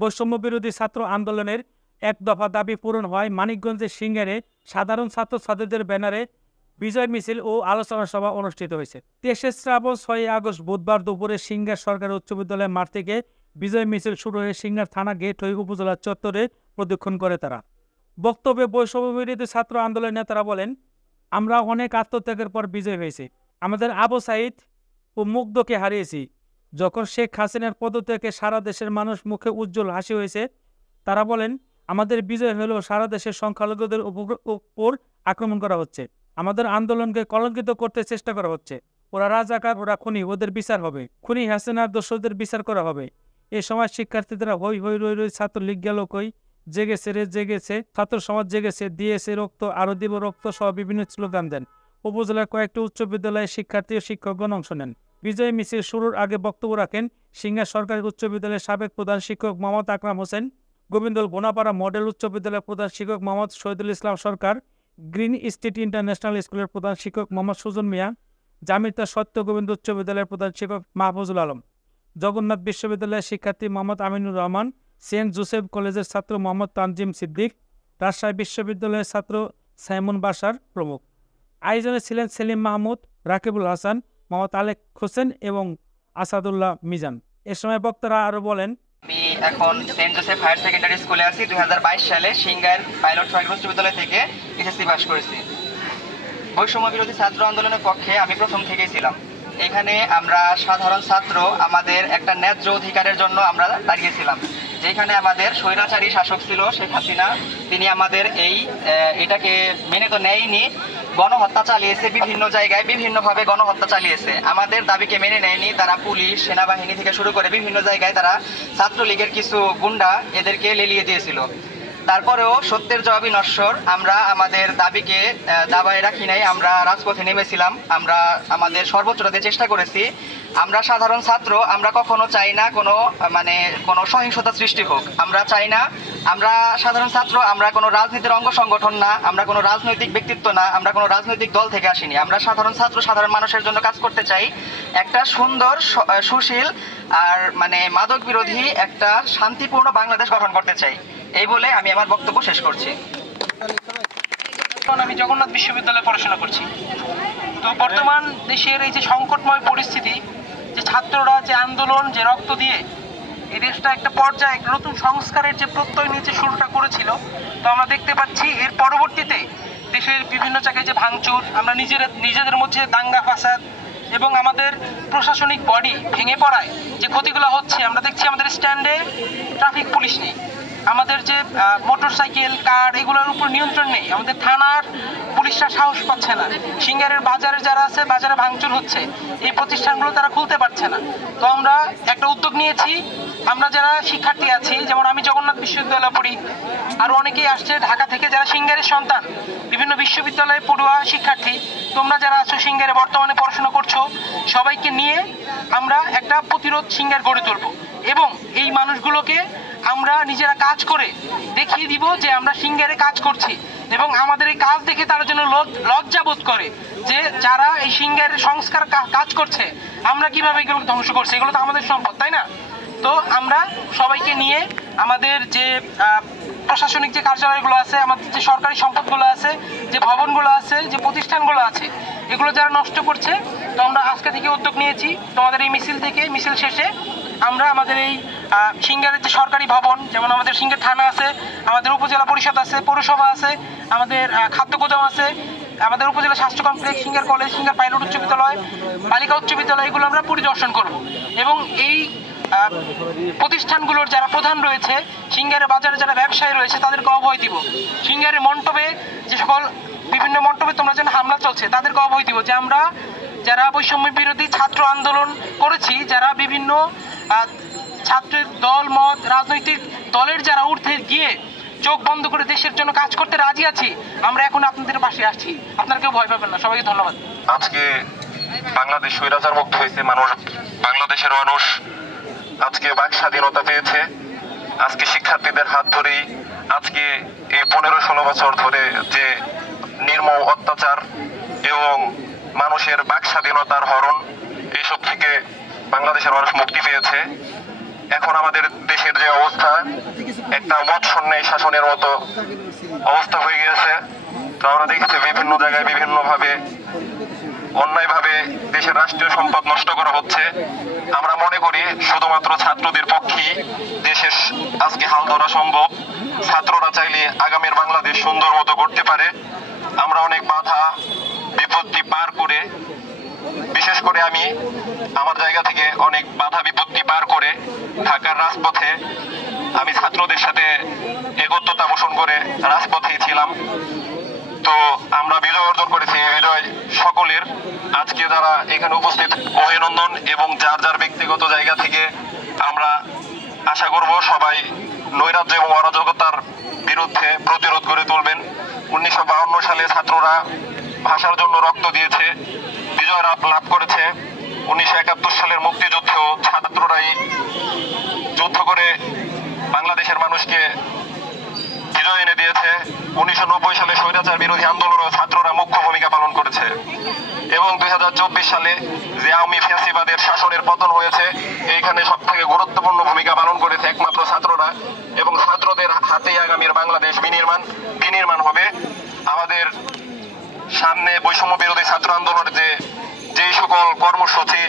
বৈষম্য বিরোধী ছাত্র আন্দোলনের এক দফা দাবি পূরণ হয় মানিকগঞ্জের সিঙ্গারে সাধারণ ছাত্রছাত্রীদের ব্যানারে বিজয় মিছিল ও আলোচনা সভা অনুষ্ঠিত হয়েছে। 23 শ্রাবণ 6 আগস্ট বুধবার দুপুরে সিঙ্গার সরকারি উচ্চ বিদ্যালয় মাঠ থেকে বিজয় মিছিল শুরু হয়ে সিঙ্গার থানা গেট হয়ে উপজেলা চত্বরে প্রদক্ষিণ করে তারা। বক্তব্যে বৈষম্য বিরোধী ছাত্র আন্দোলনের নেতারা বলেন, আমরা অনেক আত্মত্যাগের পর বিজয় হয়েছে। আমাদের আবু সাঈদ ও মুগ্ধকে হারিয়েছি। যখন শেখ হাসিনার পদত্যাগে সারা দেশের মানুষ মুখে উজ্জ্বল হাসি হয়েছে, তারা বলেন আমাদের বিজয় হলেও সারা দেশের সংখ্যালঘুদের উপর আক্রমণ করা হচ্ছে। আমাদের আন্দোলনকে কলঙ্কিত করতে চেষ্টা করা হচ্ছে। ওরা রাজাকার, ওরা খুনি, ওদের বিচার হবে। খুনি হাসিনার দোষরদের বিচার করা হবে। এ সময় শিক্ষার্থীরা হই হই রই রই ছাত্রলীগ গেল কই, জেগেছে রে জেগেছে, ছাত্র সমাজ জেগেছে, দিয়েছে রক্ত, আরো দিব রক্ত সহ বিভিন্ন স্লোগান দেন। উপজেলার কয়েকটি উচ্চ বিদ্যালয়ের শিক্ষার্থী ও শিক্ষকগণ অংশ নেন। বিজয় মিছিল শুরুর আগে বক্তব্য রাখেন সিঙ্গার সরকারি উচ্চ বিদ্যালয়ের সাবেক প্রধান শিক্ষক মোহাম্মদ আকরাম হোসেন, গোবিন্দল গোনাপাড়া মডেল উচ্চ বিদ্যালয়ের প্রধান শিক্ষক মোহাম্মদ শহীদুল ইসলাম সরকার, গ্রিন স্টেট ইন্টারন্যাশনাল স্কুলের প্রধান শিক্ষক মোহাম্মদ সুজন মিয়া, জামিতা সত্য গোবিন্দ উচ্চ বিদ্যালয়ের প্রধান শিক্ষক মাহফুজুল আলম, জগন্নাথ বিশ্ববিদ্যালয়ের শিক্ষার্থী মোহাম্মদ আমিনুর রহমান, সেন্ট জোসেফ কলেজের ছাত্র মোহাম্মদ তানজিম সিদ্দিক, রাজশাহী বিশ্ববিদ্যালয়ের ছাত্র সাইমন বাশার প্রমুখ। আয়োজনে ছিলেন সেলিম মাহমুদ, রাকিবুল হাসান, মোহাম্মদ আলেক হোসেন এবং আসাদুল্লাহ মিজান। এ সময় বক্তারা আরো বলেন, আমি এখন সেন্ট জোসেফ হায়ার সেকেন্ডারি স্কুলে আছি। 2022 সালে সিঙ্গার পাইলট সরকারি উচ্চ বিদ্যালয় থেকে এসএসসি পাস করেছি। বৈষম্য বিরোধী ছাত্র আন্দোলনের পক্ষে আমি প্রথম থেকেই ছিলাম। এখানে আমরা সাধারণ ছাত্র আমাদের একটা ন্যায্য অধিকারের জন্য আমরা দাঁড়িয়েছিলাম। যেখানে আমাদের স্বৈরাচারী শাসক ছিল শেখ হাসিনা, তিনি আমাদের এটাকে মেনে তো নেয়নি, গণহত্যা চালিয়েছে, বিভিন্ন জায়গায় বিভিন্নভাবে গণহত্যা চালিয়েছে। আমাদের দাবিকে মেনে নেয়নি তারা। পুলিশ, সেনাবাহিনী থেকে শুরু করে বিভিন্ন জায়গায় তারা ছাত্রলীগের কিছু গুন্ডা এদেরকে লেলিয়ে দিয়েছিল। তারপরেও সত্যের জবাবই নশ্বর। আমরা আমাদের দাবিকে দাবায় রাখি নাই, আমরা রাজপথে নেমেছিলাম, আমরা আমাদের সর্বোচ্চটা দিয়ে চেষ্টা করেছি। আমরা সাধারণ ছাত্র, আমরা কখনো চাই না কোনো সহিংসতা সৃষ্টি হোক। আমরা চাই না, আমরা সাধারণ ছাত্র, আমরা কোনো রাজনীতির অঙ্গ সংগঠন না, আমরা কোনো রাজনৈতিক ব্যক্তিত্ব না, আমরা কোনো রাজনৈতিক দল থেকে আসিনি। আমরা সাধারণ ছাত্র, সাধারণ মানুষের জন্য কাজ করতে চাই। একটা সুন্দর, সুশীল আর মাদক বিরোধী একটা শান্তিপূর্ণ বাংলাদেশ গঠন করতে চাই। এই বলে আমি আমার বক্তব্য শেষ করছি। আমি জগন্নাথ বিশ্ববিদ্যালয়ে পড়াশোনা করছি। তো বর্তমান দেশের এই যে সংকটময় পরিস্থিতি, যে ছাত্ররা যে আন্দোলন, যে রক্ত দিয়ে এই দেশটা একটা পর্যায়ে একটা নতুন সংস্কারের যে প্রত্যয় নিয়ে যে শুরুটা করেছিল, তো আমরা দেখতে পাচ্ছি এর পরবর্তীতে দেশের বিভিন্ন জায়গায় যে ভাঙচুর, আমরা নিজেদের মধ্যে দাঙ্গা ফাসাদ এবং আমাদের প্রশাসনিক বডি ভেঙে পড়ায় যে ক্ষতিগুলো হচ্ছে, আমরা দেখছি আমাদের স্ট্যান্ডে ট্রাফিক পুলিশ নেই, আমাদের যে মোটরসাইকেল, কার, এগুলোর উপর নিয়ন্ত্রণ নেই, আমাদের থানার পুলিশরা সাহস পাচ্ছে না, সিঙ্গারের বাজারে যারা আছে বাজারে ভাঙচুর হচ্ছে, এই প্রতিষ্ঠানগুলো তারা খুলতে পারছে না। তো আমরা একটা উদ্যোগ নিয়েছি, আমরা যারা শিক্ষার্থী আছি, যেমন আমি জগন্নাথ বিশ্ববিদ্যালয়ে পড়ি, আর অনেকেই আসছে ঢাকা থেকে যারা সিঙ্গারের সন্তান, বিভিন্ন বিশ্ববিদ্যালয়ে পড়ুয়া শিক্ষার্থী, তোমরা যারা আছো সিঙ্গারে বর্তমানে পড়াশোনা করছো, সবাইকে নিয়ে আমরা একটা প্রতিরোধ সিঙ্গার গড়ে তুলব এবং এই মানুষগুলোকে আমরা নিজেরা কাজ করে দেখিয়ে দিব যে আমরা সিঙ্গারে কাজ করছি এবং আমাদের এই কাজ দেখে তারা যেন লজ্জা বোধ করে যে যারা এই সিঙ্গারের সংস্কার কাজ করছে আমরা কিভাবে এগুলো ধ্বংস করছি, এগুলো তো আমাদের সম্পদ, তাই না? তো আমরা সবাইকে নিয়ে আমাদের যে প্রশাসনিক যে কার্যালয়গুলো আছে, আমাদের যে সরকারি সম্পদগুলো আছে, যে ভবনগুলো আছে, যে প্রতিষ্ঠানগুলো আছে, এগুলো যারা নষ্ট করছে, তো আমরা আজকে থেকে উদ্যোগ নিয়েছি তোমাদের এই মিছিল শেষে আমরা আমাদের এই সিঙ্গারের যে সরকারি ভবন, যেমন আমাদের সিঙ্গার থানা আছে, আমাদের উপজেলা পরিষদ আছে, পৌরসভা আছে, আমাদের খাদ্য গোদাম আছে, আমাদের উপজেলা স্বাস্থ্য complex, singer college, singer pilot উচ্চ বিদ্যালয়, বালিকা উচ্চ বিদ্যালয়, এগুলো আমরা পরিদর্শন করব এবং এই প্রতিষ্ঠানগুলোর যারা প্রধান রয়েছে, সিঙ্গারের বাজারে যারা ব্যবসায়ী রয়েছে তাদেরকে অভয় দিব। সিঙ্গারের মণ্ডপে যে সকল বিভিন্ন মণ্ডপে তোমরা যেন হামলা চলছে তাদেরকে অভয় দিব যে আমরা যারা বৈষম্য বিরোধী ছাত্র আন্দোলন করেছি, যারা বিভিন্ন ছাত্রের দল মত, রাজনৈতিক দলের যারা ঊর্ধ্বে গিয়ে চোখ বন্ধ করে দেশের জন্য কাজ করতে রাজি আছি, আমরা এখন আপনাদের পাশে আসছি, আপনারা কেউ ভয় পাবেন না। সবাইকে ধন্যবাদ। আজকে বাংলাদেশ স্বৈরাচার মুক্ত হয়েছে, বাংলাদেশের মানুষ আজকে বাক স্বাধীনতা পেয়েছে। আজকে শিক্ষার্থীদের হাত ধরেই আজকে এই 15-16 বছর ধরে যে নির্মম অত্যাচার এবং মানুষের বাক স্বাধীনতার হরণ, এইসব থেকে বাংলাদেশের মানুষ মুক্তি পেয়েছে। এখন আমাদের দেশের যে অবস্থা, একটা মৎস্যন্যায় শাসনের মতো অবস্থা হয়ে গিয়েছে। তো আমরা দেখছি বিভিন্ন জায়গায় বিভিন্নভাবে অন্যায়ভাবে দেশের রাষ্ট্রীয় সম্পদ নষ্ট করা হচ্ছে। আমরা মনে করি শুধুমাত্র ছাত্রদের পক্ষেই দেশের আজকে হাল ধরা সম্ভব। ছাত্ররা চাইলে আগামীর বাংলাদেশ সুন্দর মতো করতে পারে। আমরা অনেক বাধা বিপত্তি পার করে, বিশেষ করে আমি আমার জায়গা থেকে অনেক বাধা বিপত্তি পার করে ঢাকার রাজপথে আমি ছাত্রদের সাথে একত্রতা পোষণ করে রাজপথেই ছিলাম। তো আমরা বিজয় অর্জন করেছি। এই বিজয় সকলের। আজকে যারা এখানে উপস্থিত অভিনন্দন, এবং যার যার ব্যক্তিগত জায়গা থেকে আমরা আশা করব সবাই নৈরাজ্য এবং অরাজকতার বিরুদ্ধে প্রতিরোধ করে তুলবেন। 1952 সালে ছাত্ররা ভাষার জন্য রক্ত দিয়েছে, বিজয় লাভ করেছে। 1971 সালের মুক্তিযুদ্ধেও ছাত্ররাই যুদ্ধ করে বাংলাদেশের মানুষকে বিজয় এনে দিয়েছে। 1990 সালে স্বৈরাচার বিরোধী আন্দোলনে ছাত্ররা মুখ্য ভূমিকা পালন করেছে, এবং 2024 সালে যে আওয়ামী ফ্যাসিবাদের শাসনের পতন হয়েছে, এইখানে সব থেকে গুরুত্বপূর্ণ ভূমিকা পালন করেছে একমাত্র ছাত্ররা, এবং ছাত্রদের হাতেই আগামীর বাংলাদেশ বিনির্মাণ হবে। আমাদের সামনে বৈষম্য বিরোধী ছাত্র আন্দোলনের যেই সকল কর্মসূচি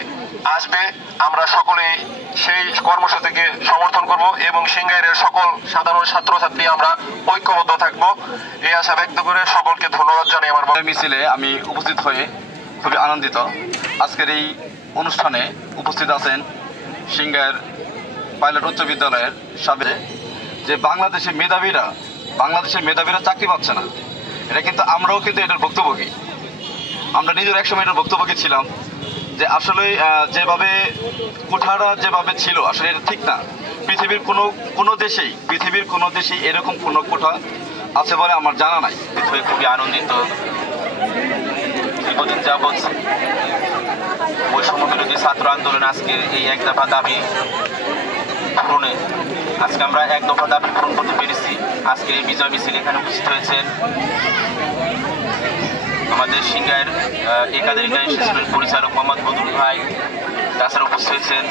আসবে, আমরা সকলেই সেই কর্মসূচিকে সমর্থন করব, এবং সিংগাইরের সকল সাধারণ ছাত্রছাত্রী আমরা ঐক্যবদ্ধ থাকব, এই আশা ব্যক্ত করে সকলকে ধন্যবাদ জানাই। আমার মিছিলে আমি উপস্থিত হয়ে খুবই আনন্দিত। আজকের এই অনুষ্ঠানে উপস্থিত আছেন সিংগাইর পাইলট উচ্চ বিদ্যালয়ের সাবেক, যে বাংলাদেশের মেধাবীরা চাকরি পাচ্ছে না। এটা কিন্তু আমরাও কিন্তু এটার ভুক্তভোগী। আমরা নিজের একসময় এটার ভুক্তভোগী ছিলাম, যে আসলে যেভাবে কোঠারা যেভাবে ছিল, আসলে এটা ঠিক না। পৃথিবীর কোনো দেশেই এরকম কোনো কোঠা আছে বলে আমার জানা নাই। খুবই আনন্দিত। দীর্ঘদিন যাবৎ বৈষম্য বিরোধী ছাত্র আন্দোলন আজকে এই এক দফা দাবি পূরণে আজকে আমরা এক দফা দাবি পূরণ করতে পেরেছি। আজকে এই বিজয় মিছিল এখানে উপস্থিত হয়েছেন আমাদের সিংগাইর একাডেমিক ইনস্টিটিউটের পরিচালক মোহাম্মদ বদরুল ভাই, তাছাড়া উপস্থিত হয়েছেন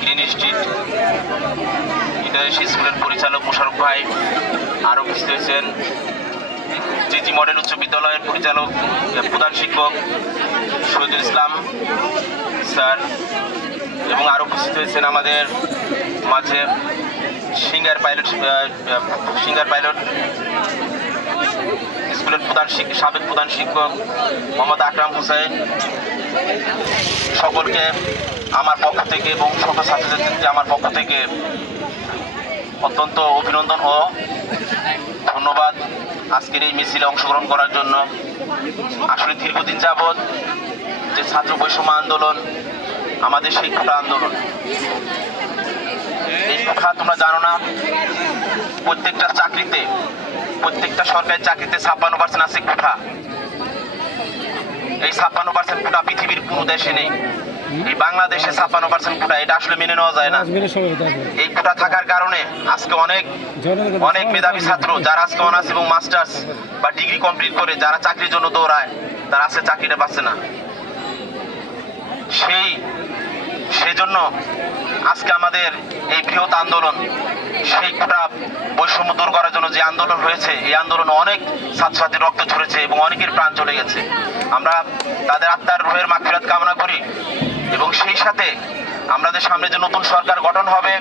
গ্রিন স্ট্রিট ইন্টারন্যাশনাল স্কুলের পরিচালক মোশারফ ভাই, আরও উপস্থিত হয়েছেন জিজি মডেল উচ্চ বিদ্যালয়ের পরিচালক প্রধান শিক্ষক শহীদুল ইসলাম স্যার, এবং আরও উপস্থিত হয়েছেন আমাদের মাঝে সিংগাইর পাইলট স্কুলের সাবেক প্রধান শিক্ষক মোহাম্মদ আকরাম হোসেন। সকলকে আমার পক্ষ থেকে এবং সকল ছাত্রছাত্রীকে আমার পক্ষ থেকে অত্যন্ত অভিনন্দন ও ধন্যবাদ আজকের এই মিছিলে অংশগ্রহণ করার জন্য। আসলে দীর্ঘদিন যাবৎ যে ছাত্র বৈষম্য আন্দোলন, আমাদের সেই কোটা আন্দোলন, এই কথা তোমরা জানো না, প্রত্যেকটা সরকারি চাকরিতে 56% আছে কোটা। এই 56% কোটা পৃথিবীর কোনো দেশে নেই। এই বাংলাদেশে 56% কোটা, এটা আসলে মেনে নেওয়া যায় না। এই কোটা থাকার কারণে আজকে অনেক মেধাবী ছাত্র যারা আজকে অনার্স এবং মাস্টার্স বা ডিগ্রি কমপ্লিট করে যারা চাকরির জন্য দৌড়ায়, তারা আজকে চাকরিটা পাচ্ছে না। সেজন্য আজকে আমাদের এই বৃহৎ আন্দোলন, সেই কোটা বৈষম্য দূর করার জন্য যে আন্দোলন হয়েছে, এই আন্দোলনে অনেক ছাত্রছাত্রীর রক্ত ঝরেছে এবং অনেকের প্রাণ চলে গেছে। আমরা তাদের আত্মার রুহের মাগফিরাত কামনা করি, এবং সেই সাথে আমাদের সামনে যে নতুন সরকার গঠন হবে,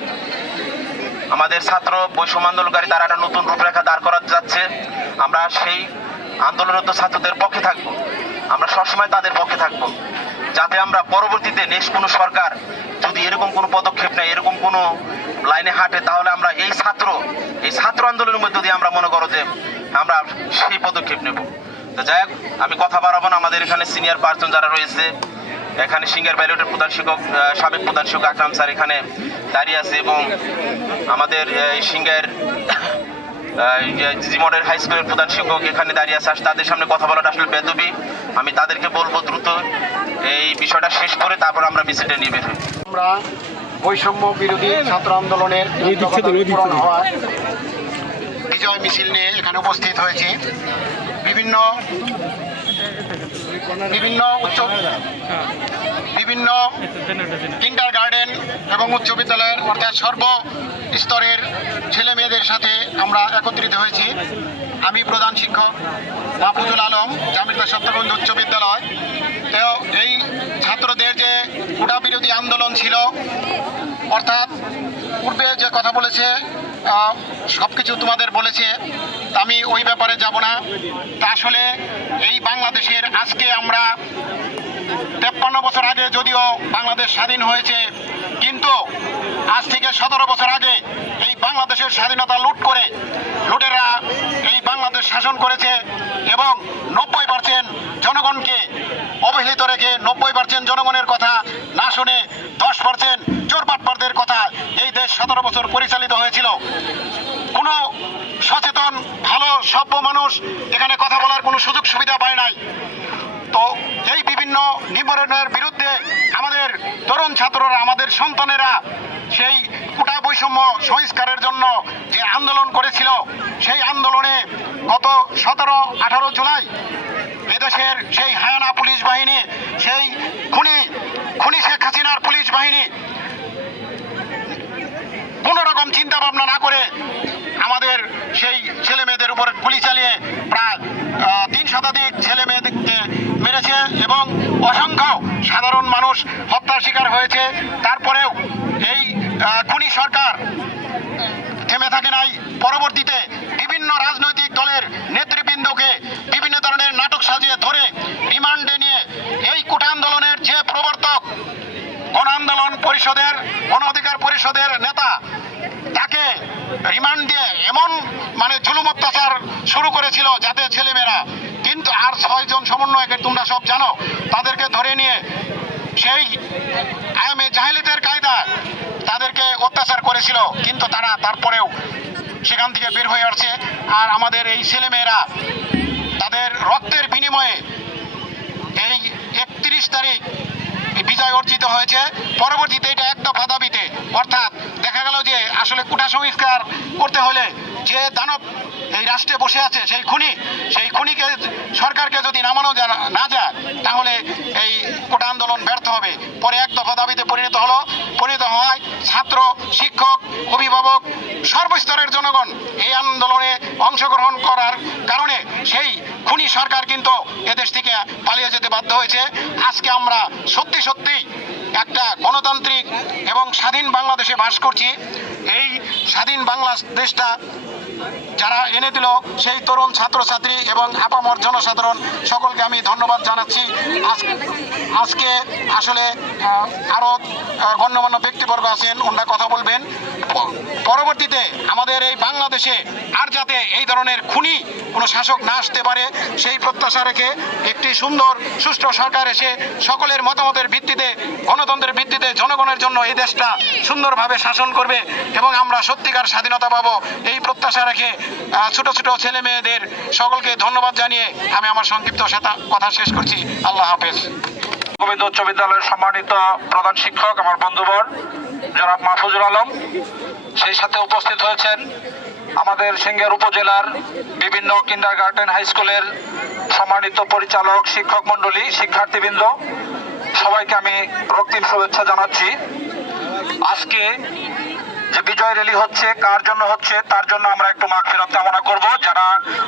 আমাদের ছাত্র বৈষম্য আন্দোলনকারী তারা একটা নতুন রূপরেখা দাঁড় করাতে যাচ্ছে। আমরা সেই আন্দোলনরত ছাত্রদের পক্ষে থাকবো, আমরা সবসময় তাদের পক্ষে থাকবো, যাতে আমরা পরবর্তীতে নেক্সট কোনো সরকার যদি এরকম কোনো পদক্ষেপ নেয়, এরকম কোনো লাইনে হাঁটে, তাহলে আমরা এই ছাত্র আন্দোলনের মধ্যে দিয়ে আমরা মনে করো যে আমরা সেই পদক্ষেপ নেব। তো যাই হোক, আমি কথা বাড়াবো না। আমাদের এখানে সিনিয়র পার্সন যারা রয়েছে, এখানে সিংগাইর পাইলটের প্রধান শিক্ষক সাবেক প্রধান শিক্ষক আকরাম স্যার এখানে দাঁড়িয়ে আছে, এবং আমাদের সিংগাইর জিজি মডেল হাই স্কুলের প্রধান শিক্ষক এখানে দাঁড়িয়ে আছে। তাদের সামনে কথা বলাটা আসলে বেদবি। আমি তাদেরকে বলবো দ্রুত এই বিষয়টা শেষ করে তারপর আমরা মিছিলটা নিয়ে বের হই। আমরা বৈষম্য বিরোধী ছাত্র আন্দোলনের বিজয় মিছিল নিয়ে এখানে উপস্থিত হয়েছি। বিভিন্ন বিভিন্ন বিভিন্ন কিন্ডার গার্ডেন এবং উচ্চ বিদ্যালয়ের অর্থাৎ সর্ব স্তরের ছেলে মেয়েদের সাথে আমরা একত্রিত হয়েছি। আমি প্রধান শিক্ষক মাহফুজুল আলম, জামিতা সত্যগঞ্জ উচ্চ বিদ্যালয়। তো এই ছাত্রদের যে কোটা বিরোধী আন্দোলন ছিল, অর্থাৎ পূর্বে যে কথা বলেছে সব কিছু তোমাদের বলেছে, আমি ওই ব্যাপারে যাব না। তা আসলে এই বাংলাদেশের আজকে আমরা 53 বছর আগে যদিও বাংলাদেশ স্বাধীন হয়েছে, কিন্তু আজ থেকে 17 বছর আগে এই বাংলাদেশের স্বাধীনতা লুটেরা এই বাংলাদেশ শাসন করেছে এবং 90% জনগণকে অবহেলিত রেখে 90% জনগণের কথা না শুনে 10% চোরবাটপারদের কথা এই দেশ 17 বছর পরিচালিত হয়েছিল। কোনো সচেতন ভালো সভ্য মানুষ এখানে কথা বলার কোনো সুযোগ সুবিধা পায় নাই। তো এই বিভিন্ন নিবারণের বিরুদ্ধে আমাদের তরুণ ছাত্ররা, আমাদের সন্তানেরা সেই কোটা বৈষম্য সংস্কারের জন্য যে আন্দোলন করেছিল, সেই আন্দোলনে গত 17-18 জুলাই এদেশের সেই হায়ানা পুলিশ বাহিনী, সেই খুনি শেখ হাসিনার পুলিশ বাহিনী কোনো রকম চিন্তা ভাবনা না করে আমাদের সেই ছেলে মেয়েদের উপর গুলি চালিয়ে প্রায় 3 শতাধিক ছেলে মেয়েদেরকে মেরেছে এবং অসংখ্য সাধারণ মানুষ হত্যার শিকার হয়েছে। তারপরেও এই খুনি সরকার থেমে থাকে নাই। পরবর্তীতে বিভিন্ন রাজনৈতিক দলের নেতৃবৃন্দকে বিভিন্ন ধরনের নাটক সাজিয়ে ধরে রিমান্ডে নিয়ে এই কোটা আন্দোলনের যে প্রবর্তক, গণ আন্দোলন পরিষদের, গণ অধিকার পরিষদের নেতা, তাকে রিমান্ড দিয়ে এমন জুলুম অত্যাচার শুরু করেছিল যাতে ছেলেমেয়েরা, কিন্তু আর 6 জন সমন্বয়কের তোমরা সব জানো, তাদেরকে ধরে নিয়ে সেই আইএমএ জাহিলিয়াতের কায়দা তাদেরকে অত্যাচার করেছিল, কিন্তু তারা তারপরেও সেখান থেকে বের হয়ে আসছে। আর আমাদের এই ছেলেমেয়েরা তাদের রক্তের বিনিময়ে এই 31 তারিখ বিজয় অর্জিত হয়েছে। পরবর্তীতে এটা এক দফা দাবিতে, অর্থাৎ দেখা গেল যে আসলে কোটা সংস্কার করতে হলে যে দানব এই রাষ্ট্রে বসে আছে, সেই খুনিকে সরকারকে যদি নামানো না যায়, তাহলে এই কোটা আন্দোলন ব্যর্থ হবে। পরে এক দফা দাবিতে পরিণত হওয়ায় ছাত্র, শিক্ষক, অভিভাবক, সর্বস্তরের জনগণ এই আন্দোলনে অংশগ্রহণ করার কারণে সেই খুনি সরকার কিন্তু এদেশ থেকে পালিয়ে যেতে বাধ্য হয়েছে। আজকে আমরা সত্যি একটা গণতান্ত্রিক এবং স্বাধীন বাংলাদেশে বাস করছি। এই স্বাধীন বাংলাদেশটা যারা এনে দিল সেই তরুণ ছাত্রছাত্রী এবং আপামর জনসাধারণ সকলকে আমি ধন্যবাদ জানাচ্ছি। আজকে আসলে আরও গণ্যমান্য ব্যক্তিবর্গ আছেন, ওনারা কথা বলবেন। পরবর্তীতে আমাদের এই বাংলাদেশে আর যাতে এই ধরনের খুনি কোনো শাসক না আসতে পারে সেই প্রত্যাশা রেখে একটি সুন্দর সুষ্ঠু সরকার এসে সকলের মতামতের ভিত্তিতে, গণতন্ত্রের ভিত্তিতে জনগণের জন্য এই দেশটা সুন্দরভাবে শাসন করবে এবং আমরা সত্যিকার স্বাধীনতা পাবো, এই প্রত্যাশা রেখে ছোট ছোট ছেলে মেয়েদের সকলকে ধন্যবাদ জানিয়ে আমি আমার সংক্ষিপ্ত কথা শেষ করছি। আল্লাহ হাফেজ। গোবিন্দ উচ্চ বিদ্যালয়ের সম্মানিত প্রধান শিক্ষক আমার বন্ধুবর জনাব মাহফুজুল আলম, সেই সাথে উপস্থিত হয়েছেন আমাদের সিংহের উপজেলার বিভিন্ন কিন্ডারগার্টেন হাই স্কুলের সম্মানিত পরিচালক, শিক্ষক মণ্ডলী, শিক্ষার্থীবৃন্দ, সবাইকে আমি রক্তিম শুভেচ্ছা জানাচ্ছি। আজকে যে বিজয় র্যালি হচ্ছে, কার জন্য হচ্ছে তার জন্য আমরা একটু মাগফিরাত কামনা করব। যারা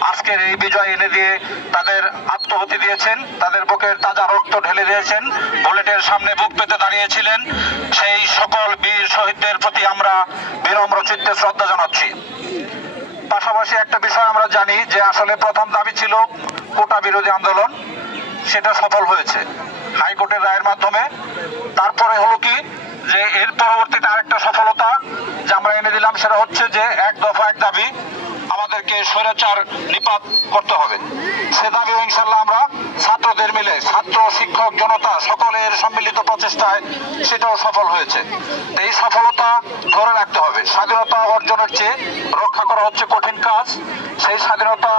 আজকের এই বিজয় এনে দিয়ে তাদের আত্মহতি দিয়েছেন, তাদের বুকের তাজা রক্ত ঢেলে দিয়েছেন, বুলেটের সামনে বুক পেতে দাঁড়িয়েছিলেন, সেই সকল বীর শহীদদের প্রতি আমরা বিনম্র চিত্তে শ্রদ্ধা জানাচ্ছি। পাশাপাশি একটা বিষয় আমরা জানি যে আসলে প্রথম দাবি ছিল কোটা বিরোধী আন্দোলন, সেটা সফল হয়েছে হাইকোর্টের রায়ের মাধ্যমে। তারপরে হলো কি যে এর পরবর্তীতে আরেকটা সফলতা যে আমরা এনে দিলাম, সেটা হচ্ছে যে এক দফা এক দাবি, আমাদেরকে স্বৈরাচার নিপাত করতে হবে। সে দাবি ইনশাল্লাহ আমরা ছাত্রদের মিলে, ছাত্র, শিক্ষক, জনতা সকলের সম্মিলিত প্রচেষ্টায় সেটাও সফল হয়েছে। এই সফলতা ধরে রাখতে হবে। স্বাধীনতা অর্জনের চেয়ে রক্ষা করা হচ্ছে কঠিন কাজ। সেই স্বাধীনতা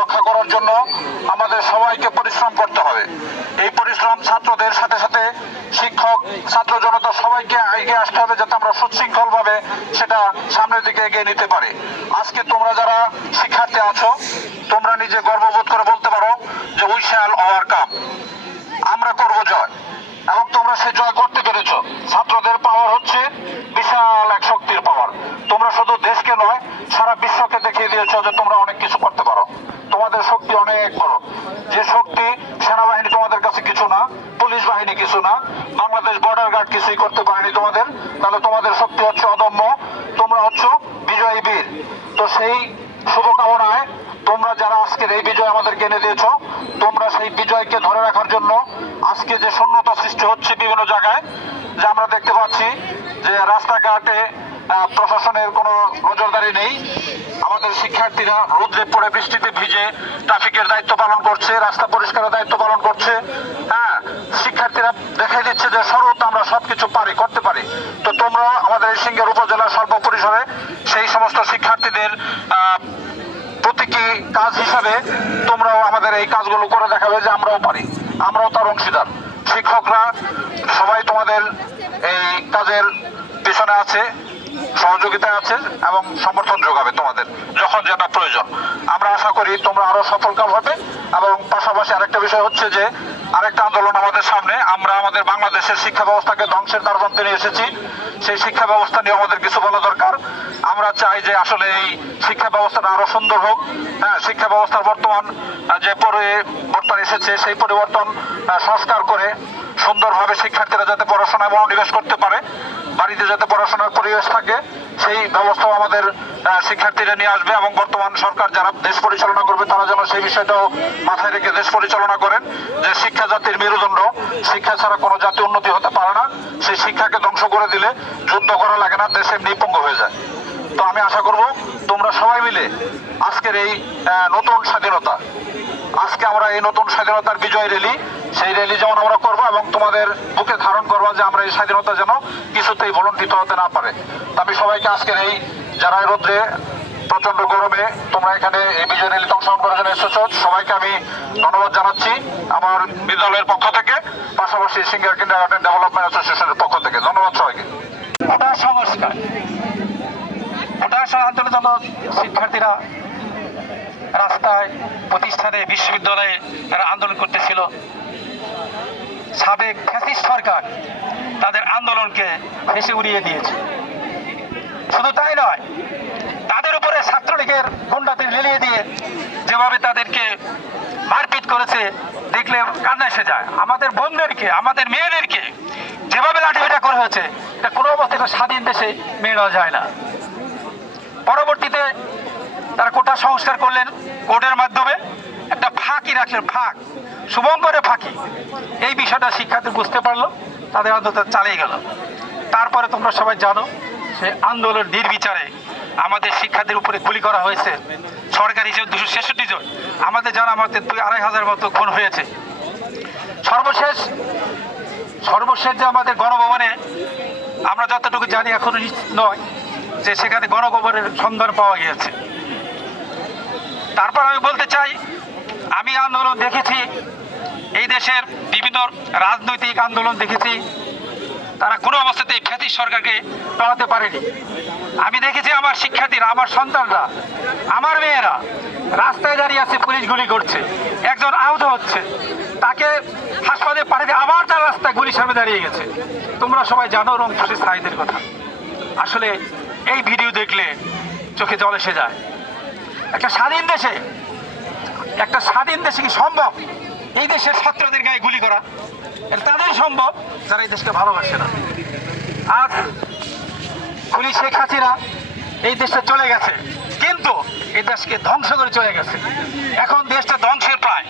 রক্ষা করার জন্য আমাদের সবাইকে পরিশ্রম করতে হবে। এই পরিশ্রম ছাত্রদের সাথে সাথে করে শিক্ষক ছাত্র জনতা সবাইকে এগিয়ে আসতে হবে, যাতে আমরা সুশৃঙ্খলভাবে সেটা সামনের দিকে এগিয়ে নিতে পারি। আজকে তোমরা যারা শিক্ষার্থী আছো, তোমরা নিজে গর্ববোধ করে বলতে পারো যে উই শ্যাল ওভারকাম, আমরা করব জয়, এবং তোমরা সে জয় করতে পেরেছো। ছাত্রদের পাওয়ার হচ্ছে বিশাল এক শক্তির পাওয়ার। তোমরা শুধু দেশকে নয়, সারা বিশ্বকে দেখিয়ে দিয়েছো যে তোমরা অনেক কিছু করতে পারো। তোমাদের শক্তি অনেক বড়, যে শক্তি সেনাবাহিনী তোমাদের কাছে কিছু না, পুলিশ বাহিনী কিছু না, বাংলাদেশ বর্ডার গার্ড কিছুই করতে পারেনি তোমাদের। তাহলে তোমাদের শক্তি হচ্ছে অদম্য, তোমরা হচ্ছে বিজয়ী বীর। তো সেই শুভকামনায় তোমরা যারা আজকের এই বিজয় আমাদেরকে এনে দিয়েছো, তোমরা সেই বিজয়কে ধরে রাখার জন্য আজকে যে শূন্যতা সৃষ্টি হচ্ছে বিভিন্ন জায়গায়, যে আমরা দেখতে পাচ্ছি যে রাস্তাঘাটে প্রশাসনের কোনো নজরদারি নেই। আমাদের শিক্ষার্থীরা রোদ্রে পড়ে বৃষ্টিতে ভিজে ট্রাফিকের দায়িত্ব পালন করছে, রাস্তা পরিষ্কারের দায়িত্ব পালন করছে। হ্যাঁ, শিক্ষার্থীরা দেখাই দিচ্ছে যে শরৎ আমরা সবকিছু পারি, করতে পারি। তো তোমরা আমাদের এই সিঙ্গার উপজেলার স্বল্প পরিসরে সেই সমস্ত শিক্ষার্থীদের প্রতীকী কাজ হিসাবে তোমরাও আমাদের এই কাজগুলো করে দেখাবে যে আমরাও পারি, আমরাও তার অংশীদার। শিক্ষকরা সবাই তোমাদের এই কাজের পিছনে আছে, সহযোগিতায় আছে এবং সমর্থন যোগাবে তোমাদের যখন যেটা প্রয়োজন। আমরা আশা করি তোমরা আরো সফলকাম হবে। এবং পাশাপাশি আরেকটা বিষয় হচ্ছে যে আরেকটা আন্দোলন আমাদের সামনে, আমরা আমাদের বাংলাদেশের শিক্ষা ব্যবস্থাকে ধ্বংসের দ্বারপ্রান্তে নিয়ে এসেছি। সেই শিক্ষা ব্যবস্থা নিয়ে আমাদের কিছু বলা দরকার। আমরা চাই যে আসলে এই শিক্ষা ব্যবস্থাটা আরো সুন্দর হোক। হ্যাঁ, শিক্ষা ব্যবস্থার বর্তমান যে পরিবর্তন এসেছে, সেই পরিবর্তন সংস্কার করে সুন্দরভাবে শিক্ষার্থীরা যাতে পড়াশোনায় মনোনিবেশ করতে পারে, বাড়িতে যাতে পড়াশোনার পরিবেশ থাকে, সেই ব্যবস্থাও আমাদের শিক্ষার্থীরা নিয়ে আসবে। এবং বর্তমান সরকার যারা দেশ পরিচালনা করবে, তারা যেন সেই বিষয়টাও মাথায় রেখে দেশ পরিচালনা করেন, যে শিক্ষা জাতির মেরুদণ্ড, শিক্ষা ছাড়া কোনো জাতি উন্নতি হতে পারে না। সেই শিক্ষাকে ধ্বংস করে দিলে যুদ্ধ করা লাগে না, দেশ এমনি পঙ্গু হয়ে যায়। তো আমি আশা করব তোমরা সবাই মিলে আজকের এই নতুন স্বাধীনতা, আজকে আমরা এই নতুন স্বাধীনতার বিজয় র্যালি, সেই র্যালি যেমন আমরা করবো এবং তোমাদের বুকে ধারণ করবো যে আমরা এই স্বাধীনতা যেন কিছুতেই ভুলণ্ঠিত হতে না পারে। তো আমি সবাইকে আজকের এই যারা রোদ্রে প্রচন্ড গরমে তোমরা এখানে এই বিজয় র্যালিতে অংশগ্রহণ করার জন্য এসেছো, সবাইকে আমি ধন্যবাদ জানাচ্ছি আমার বিদ্যালয়ের পক্ষ থেকে, পাশাপাশি সিঙ্গার কিন্ডারগার্টেন ডেভেলপমেন্ট অ্যাসোসিয়েশনের পক্ষ থেকে। ধন্যবাদ সবাইকে। কোটা সংস্কার, কোটা আন্দোলনের জন্য শিক্ষার্থীরা রাস্তায়, প্রতিষ্ঠানে, বিশ্ববিদ্যালয়ে তারা আন্দোলন করতেছিল। সাবেক ফ্যাসিস্ট সরকার তাদের আন্দোলনকে ভেসে উড়িয়ে দিয়েছে। শুধু তাই নয়, তাদের উপরে ছাত্রলীগের গুন্ডাদের লেলিয়ে দিয়ে যেভাবে তাদেরকে মারপিট করেছে, দেখলে কান্না এসে যায়। আমাদের বোনদেরকে, আমাদের মেয়েদেরকে যেভাবে লাঠিপেটা করা হয়েছে, এটা কোনো অবস্থায় একটা স্বাধীন দেশে মেনে নেওয়া যায় না। পরবর্তীতে তারা কোটা সংস্কার করলেন, কোর্টের মাধ্যমে একটা ফাঁকি রাখলেন, ফাঁক, শুভঙ্করে ফাঁকি। এই বিষয়টা শিক্ষার্থী বুঝতে পারলো, তাদের আন্দোলন চালিয়ে গেল। তারপরে তোমরা সবাই জানো, সেই আন্দোলন নির্বিচারে আমাদের শিক্ষার্থীর উপরে গুলি করা হয়েছে। সরকারি হিসেবে 266 জন, আমাদের জানা মতে 2-2,500 মতো খুন হয়েছে। সর্বশেষ যে আমাদের গণভবনে, আমরা যতটুকু জানি এখনো নিশ্চিত নয় যে সেখানে গণভবনের সন্ধান পাওয়া গিয়েছে। তারপর আমি বলতে চাই, আমি আন্দোলন দেখেছি, এই দেশের বিভিন্ন রাজনৈতিক আন্দোলন দেখেছি, তারা কোনো অবস্থাতেই ফ্যাসিস্ট সরকারকে টলাতে পারেনি। আমি দেখেছি আমার শিক্ষার্থীরা, আমার সন্তানরা, আমার মেয়েরা রাস্তায় দাঁড়িয়ে আছে, পুলিশ গুলি করছে, একজন আহত হচ্ছে, তাকে হাসপাতালে পাঠিয়ে আবার তার রাস্তায় গুলির সামনে দাঁড়িয়ে গেছে। তোমরা সবাই জানো রংপুরের সাইদের কথা। আসলে এই ভিডিও দেখলে চোখে জল এসে যায়। একটা স্বাধীন দেশে কি সম্ভব এই দেশের ছাত্রদের গায়ে গুলি করা? এটা তাদের সম্ভব যারা এই দেশকে ভালোবাসে না। আজ খুনি শেখ হাসিনা এই দেশটা চলে গেছে, কিন্তু এই দেশকে ধ্বংস করে চলে গেছে। এখন দেশটা ধ্বংসের প্রায়।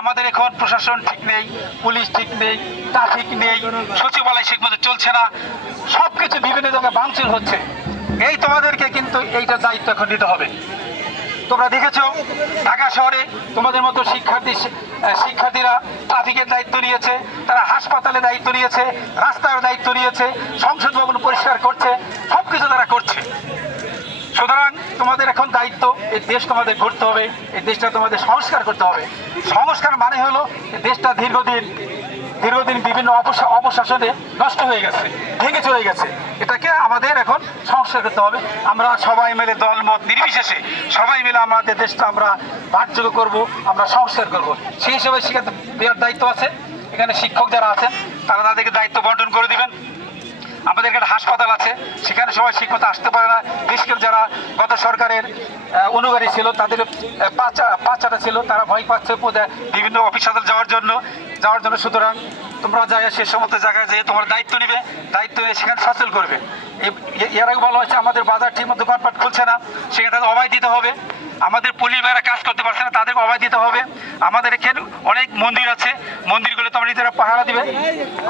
আমাদের এখন প্রশাসন ঠিক নেই, পুলিশ ঠিক নেই, ট্রাফিক নেই, সচিবালয় ঠিক মতো চলছে না, সব কিছু বিভিন্ন জায়গায় ভাঙচুর হচ্ছে। এই তোমাদেরকে কিন্তু এইটার দায়িত্ব এখন নিতে হবে। তোমরা দেখেছো ঢাকা শহরে তোমাদের মতো শিক্ষার্থীরা ট্রাফিকের দায়িত্ব নিয়েছে, তারা হাসপাতালে দায়িত্ব নিয়েছে, রাস্তার দায়িত্ব নিয়েছে, সংসদ ভবন পরিষ্কার করছে, সব কিছু তারা করছে। সুতরাং তোমাদের এখন দায়িত্ব, এই দেশ তোমাদের গড়তে হবে, এই দেশটা তোমাদের সংস্কার করতে হবে। সংস্কার মানে হলো এই দেশটা দীর্ঘদিন দীর্ঘদিন বিভিন্ন অপশাসনে নষ্ট হয়ে গেছে, ভেঙে চলে গেছে। এটাকে আমাদের এখন সংস্কার করতে হবে। আমরা সবাই মিলে দলমত নির্বিশেষে সবাই মিলে আমাদের দেশটা আমরা ভাগযোগ্য করব, আমরা সংস্কার করব। সেই হিসেবে শিক্ষার্থী দেওয়ার দায়িত্ব আছে। এখানে শিক্ষক যারা আছেন তারা তাদেরকে দায়িত্ব বন্টন করে দিবেন। আমাদের এখানে হাসপাতাল আছে, সেখানে সবাই শিক্ষক আসতে পারে না। বিশেষ করে যারা গত সরকারের অনুগারী ছিল, তাদের বাচ্চাটা ছিল, তারা ভয় পাচ্ছে বিভিন্ন অফিস আদালত যাওয়ার জন্য। সুতরাং তোমরা যায় সে সমস্ত জায়গায় যেয়ে তোমার দায়িত্ব নিবে, দায়িত্ব নিয়ে সেখানে সচল করবে। এর আগে বলা হয়েছে আমাদের বাজার ঠিকমতো দোকানপাট খুলছে না, সেখানে তাদের অভয় দিতে হবে। আমাদের পুলিশ ভাইরা কাজ করতে পারছে না, তাদেরকে অভয় দিতে হবে। আমাদের এখানে অনেক মন্দির আছে, মন্দিরগুলো তোমরা নিজেরা পাহারা দিবে।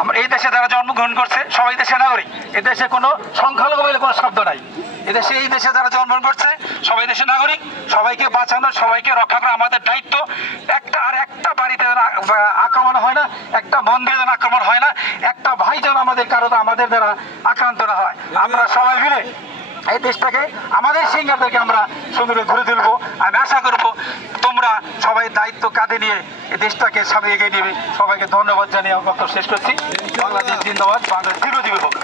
আমরা এই দেশে যারা জন্মগ্রহণ করছে সবাই দেশে নাগরিক, এদেশে কোনো সংখ্যালঘু বলে কোনো শব্দ নাই। এই দেশে যারা জন্মগ্রহণ করছে সবাই দেশের নাগরিক, সবাইকে বাঁচানো, সবাইকে রক্ষা করা আমাদের দায়িত্ব। একটা বাড়িতে যেন আক্রমণ হয় না, একটা মন্দিরে যেন আক্রমণ হয় না, একটা ভাই যেন আমাদের দ্বারা আক্রান্ত না হয়। আমরা সবাই মিলে এই দেশটাকে, আমাদের সিঙ্গারদেরকে আমরা সুন্দর ঘুরে তুলবো। আমি আশা করবো তোমরা সবাই দায়িত্ব কাঁধে নিয়ে এই দেশটাকে সামনে এগিয়ে নেবে। সবাইকে ধন্যবাদ জানিয়ে বক্তব্য শেষ করছি। বাংলাদেশ জিন্দাবাদ, বাংলাদেশ চিরজীবী হোক।